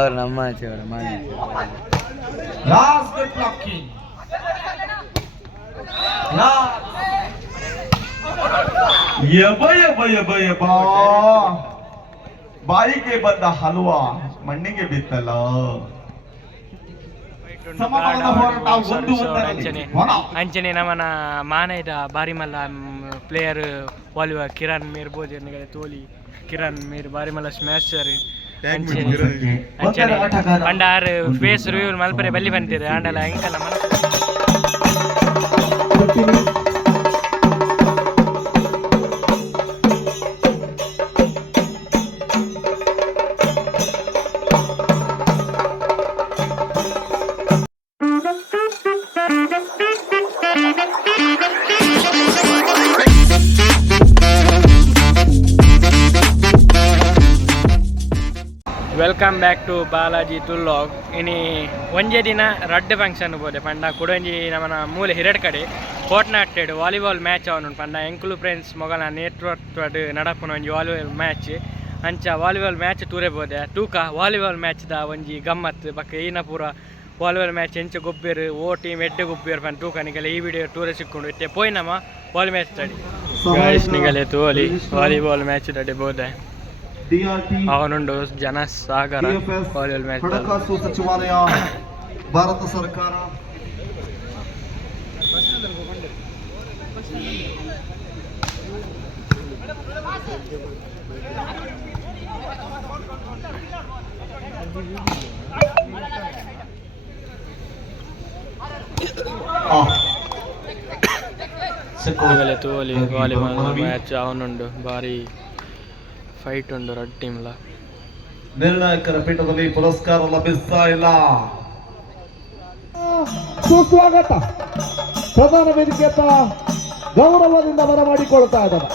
ಅವ್ರು ನಮ್ಮ ಆಚೆ ಅವರು ಮಾಡಿ ಬಾಯಿಗೆ ಬಂದ ಹಲ್ವಾ ಮಣ್ಣಿಗೆ ಬಿತ್ತಲ್ಲ. ಅಂಚನೆ ನಮ್ಮನ ಮಾನೈದ ಬಾರಿ ಮಲ್ಲ ಪ್ಲೇಯರ್ ವಾಲಿಬಾಲ್ ಕಿರಣ್ ಮೀರ್ ಬೋದಿ ತೋಲಿ ಕಿರಣ್ ಮೀರ್ ಬಾರಿ ಮಲ್ಲ ಸ್ಮ್ಯಾಶರ್ ಪಂಡ ಫೇಸ್ ರಿವ್ಯೂ ಮಲ್ಪರೆ ಬಲ್ಲಿ ಬಂದಿದೆ ಆಂಡಲ ಹೆಂಗಲ್ಲ ವೆಲ್ಕಮ್ ಬ್ಯಾಕ್ ಟು ಬಾಲಾಜಿ ತುಲ್ಲಾಗ್. ಇನಿ ಒಂಜೆ ದಿನ ರಡ್ಡ್ ಫಂಕ್ಷನ್ ಬೋದೆ ಪಂಡ ಕುಡೊಂಜಿ ನಮ್ಮನ ಮೂಲೆ ಹಿರಡ್ ಕಡೆ ಕೋಟ್ನಾಟೆಡ್ ವಾಲಿಬಾಲ್ ಮ್ಯಾಚ್ ಅವನು ಪಂಡ ಎಂಕ್ಲು ಫ್ರೆಂಡ್ಸ್ ಮೊಗಲ ನೇತೃತ್ವಡ್ ನಡಪುನ ಒಂಜಿ ವಾಲಿಬಾಲ್ ಮ್ಯಾಚ್ ಅಂಚ ವಾಲಿಬಾಲ್ ಮ್ಯಾಚ್ ತೂರೆ ಬೋದೆ ತೂಕ ವಾಲಿಬಾಲ್ ಮ್ಯಾಚ್ ದ ಒಂಜಿ ಗಮ್ಮತ್ ಬಕ್ಕ ಈನ ಪೂರ ವಾಲಿಬಾಲ್ ಮ್ಯಾಚ್ ಎಂಚ ಗೊಬ್ಬೇರು ಓ ಟೀಮ್ ಎಡ್ಡೆ ಗೊಬ್ಬೇರು ಪಂಡ ತೂಕ ನಿಗಲ ಈ ವಿಡಿಯೋ ಟೂರೆ ಸಿಕ್ಕೊಂಡು ಇತ್ತೆ ಪೋಯ್ ನಮ್ಮ ವಾಲಿ ಮ್ಯಾಚ್ ತಡಿ ಗಾಯ್ಸ್ ನಿಗಲೆ ತೋಲಿ ವಾಲಿಬಾಲ್ ಮ್ಯಾಚ್ ತಡೆ ಬೋದೆ ಅವನುಂಡು ಜನ ಸಾಗರ ವಾಲಿಬಾಲ್ ಮ್ಯಾಚ್ ಹಣಕಾಸು ಸಚಿವಾಲಯ ಭಾರತ ಸರ್ಕಾರ ತೋಲಿ ವಾಲಿಬಾಲ್ ಮ್ಯಾಚ್ ಅವನುಂಡು ಬಾರಿ ಫೈಟ್ ಉಂಡು ರೆಡ್ ಟೀಮ್ಲ. ನಿರ್ಣಾಯಕರ ಪೀಠದಲ್ಲಿ ಪುರಸ್ಕಾರ ಲಭಿಸ್ತಾ ಇಲ್ಲ. ಸುಸ್ವಾಗತ ಪ್ರಧಾನ ವೇದಿಕೆಯತ್ತ ಗೌರವದಿಂದ ಬರಮಾಡಿಕೊಳ್ತಾ ಇದ್ದಾರೆ.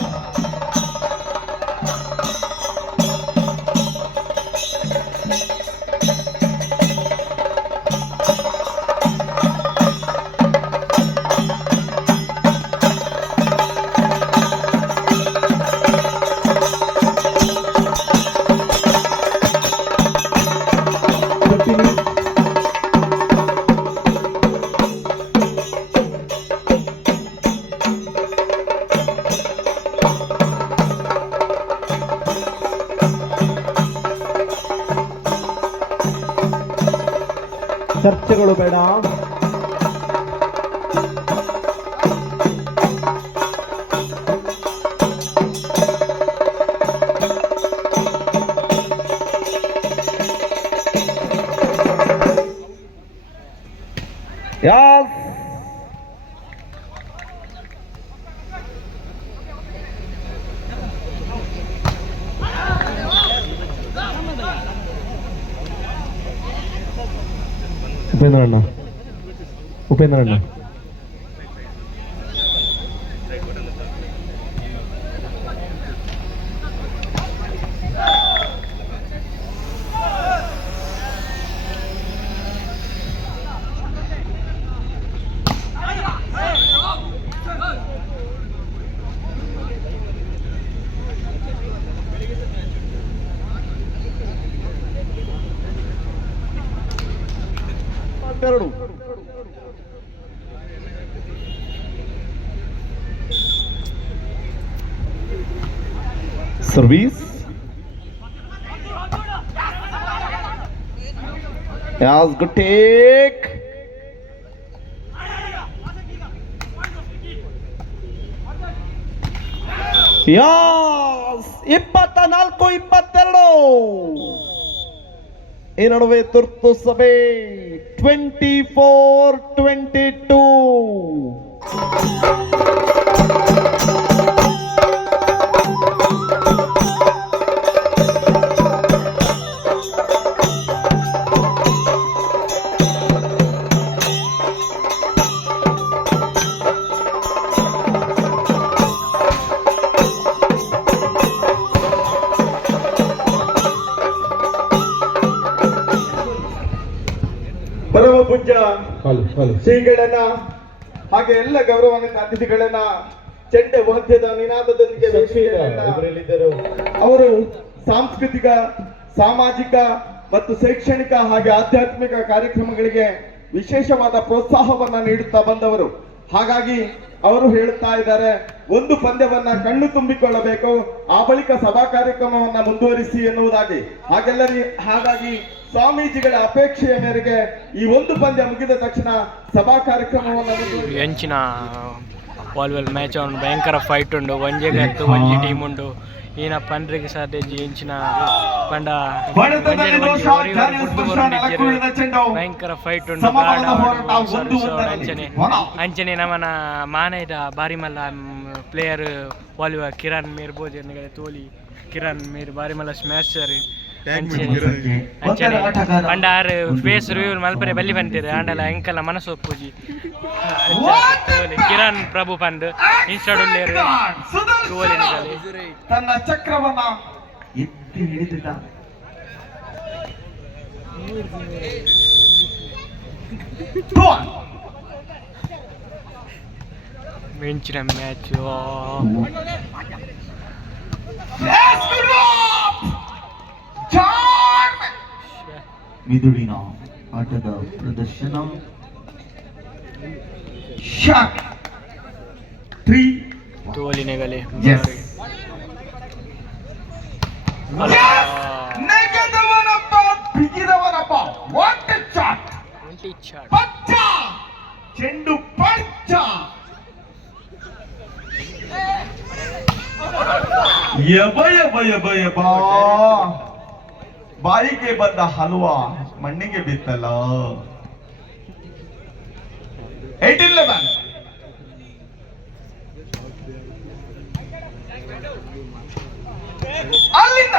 ಚರ್ಚೆಗಳು ಬೇಡ. ಉಪೇಂದ್ರಣ್ಣ service as good take yes 24-22 ಈ ನಡುವೆ ತುರ್ತು ಸಭೆ 24-22 ಪರಮ ಪೂಜ್ಯ ಶ್ರೀಗಳನ್ನ ಹಾಗೆ ಎಲ್ಲ ಗೌರವಾನ್ವಿತ ಅತಿಥಿಗಳನ್ನ ಚೆಂಡೆ ವಾದ್ಯದ ನಿನಾದದೊಂದಿಗೆ ಅವರು ಸಾಂಸ್ಕೃತಿಕ ಸಾಮಾಜಿಕ ಮತ್ತು ಶೈಕ್ಷಣಿಕ ಹಾಗೆ ಆಧ್ಯಾತ್ಮಿಕ ಕಾರ್ಯಕ್ರಮಗಳಿಗೆ ವಿಶೇಷವಾದ ಪ್ರೋತ್ಸಾಹವನ್ನ ನೀಡುತ್ತಾ ಬಂದವರು. ಹಾಗಾಗಿ ಅವರು ಹೇಳುತ್ತಾ ಇದ್ದಾರೆ, ಒಂದು ಪಂದ್ಯವನ್ನ ಕಣ್ಣು ತುಂಬಿಕೊಳ್ಳಬೇಕು, ಆ ಬಳಿಕ ಸಭಾ ಕಾರ್ಯಕ್ರಮವನ್ನ ಮುಂದುವರಿಸಿ ಎನ್ನುವುದಾಗಿ. ಹಾಗಾಗಿ ಸ್ವಾಮೀಜಿಗಳ ಅಪೇಕ್ಷೆಯ ಮೇರೆಗೆ ಈ ಒಂದು ಪಂದ್ಯ ಮುಗಿದ ತಕ್ಷಣ ಸಭಾ ಕಾರ್ಯಕ್ರಮವನ್ನು ಎಂಚಿನ ವಾಲಿಬಾಲ್ ಮ್ಯಾಚ್ ಅವನು ಭಯಂಕರ ಫೈಟ್ ಉಂಡು. ಒಂಜೆಗೆ ಹತ್ತು ಒಂಜಿ ಟೀಮ್ ಉಂಡು. ಈನ ಪಂಡ್ರಿಗೆ ಸಾಧ್ಯಜಿ ಎಂಚಿನ ಪಂಡ ಭಯಂಕರ ಫೈಟ್ ಉಂಡು. ಅಂಚನೆ ನಮ್ಮನ ಮಾನೈದ ಬಾರಿ ಮಲ್ಲ ಪ್ಲೇಯರ್ ವಾಲಿಬಾಲ್ ಕಿರಣ್ ಮೀರ್ ಬೋಜ್ ತೋಲಿ ಕಿರಣ್ ಮೀರ್ ಬಾರಿ ಮಲ್ಲ ಸ್ಮ್ಯಾಶರ್ ಪಂಡ ಆರ್ ಫೇಸ್ ರಿವ್ಯೂ ಮಲ್ಪರೆ ಬಲ್ಲಿ ಬಂತಿದೆ ಆಂಡಲ ಎಂಕಲ್ಲ ಮನಸ್ಸು ಒಪ್ಪುಜಿ ಕಿರಣ್ ಪ್ರಭು ಪಂಡ್ ಇನ್ಸ್ಟಾಡ್ ತನ್ನ ಚಕ್ರವನ್ನ ಎತ್ತಿ ಹಿಡಿದಿದ್ದ. ಮಿಂಚಿನ ಮ್ಯಾಚ್ ಮಿದುಳಿನ ಆಟದ ಪ್ರದರ್ಶನ. ಶಾಟ್ 3 ತೋಲಿನೆಗಲೆ ನೆಗೆದವನಪ್ಪ ಬಿಗಿದವನಪ್ಪ. What a shot! ಪಚ್ಚ ಚೆಂಡು ಪಚ್ಚ. ಯಬ ಬಾಯಿಗೆ ಬಂದ ಹಲ್ವಾ ಮಣ್ಣಿಗೆ ಬಿತ್ತಲ್ಲ. 18-11 ಅಲ್ಲಿಂದ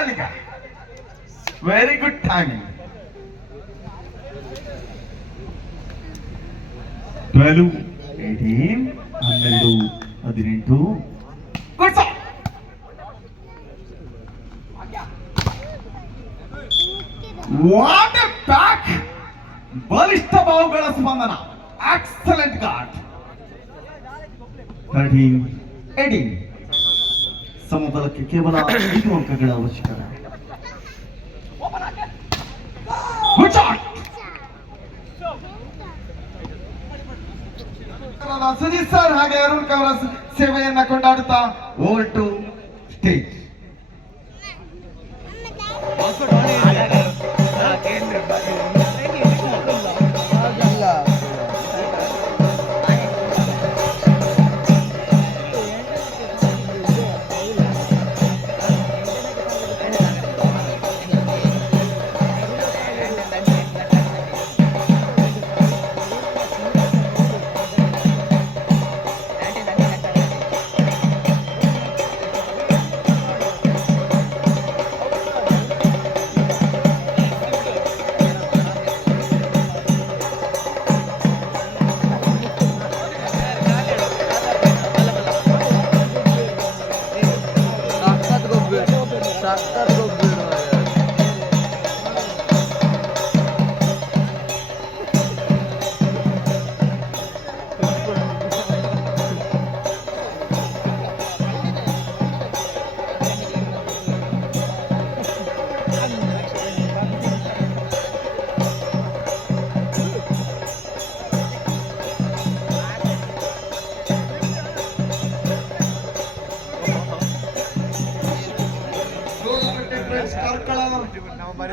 very good timing. 12 18 12 18 good shot. What A back! ಬಲಿಷ್ಠ ಬಾಹುಗಳ ಸ್ಪಂದನ. Excellent guard. 13-18 ಸಮಬಲಕ್ಕೆ ಕೇವಲ 5 ಅಂಕಗಳ ಅವಶ್ಯಕತೆ. Good shot. ಸುಜಿತ್ ಸರ್ ಹಾಗೆ ಅರುಣ್ ಅವರ ಸೇವೆಯನ್ನ ಕೊಂಡಾಡುತ್ತಾ ಓವರ್ ಟು ಸ್ಟೇಜ್.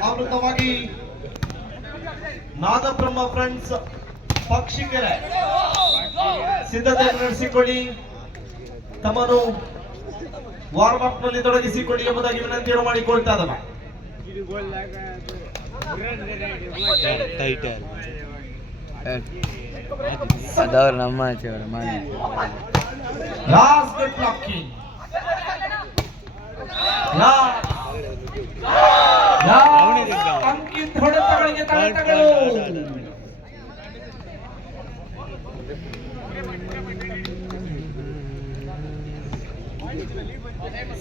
ಆವೃತವಾಗಿ ನಾದಬ್ರಹ್ಮ ಫ್ರೆಂಡ್ಸ್ ಪಕ್ಷಿಕೆರೆ ಸಿದ್ಧತೆ ನಡೆಸಿಕೊಳ್ಳಿ, ತಮ್ಮನ್ನು ವಾರ್ಮ್ ಅಪ್ ನಲ್ಲಿ ತೊಡಗಿಸಿಕೊಳ್ಳಿ ಎಂಬುದಾಗಿ ವಿನಂತಿಯನ್ನು ಮಾಡಿಕೊಳ್ತಾ ಇದ್ದಾವೆ. ನಮ್ಮ ಲಾಸ್ಟ್ ಗುಡ್ ಬ್ಲಾಕಿಂಗ್. ಅಂಕಿತ್ ಹೊಡೆತಗಳಿಗೆ ತಡೆತಗಳು.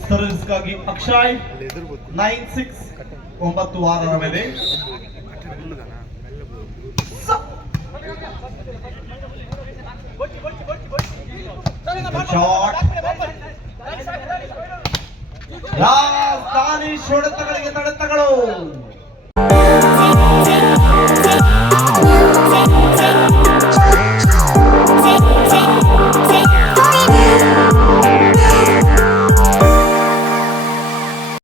ಸರ್ವಿಸ್ಗಾಗಿ ಅಕ್ಷಯ್ 9-6 9 ವಾರರ ಮೇಲೆ ಶಾಟ್. ರಾಜಧಾನಿ ಹೊಡೆತಗಳಿಗೆ ತಡೆತಗಳು.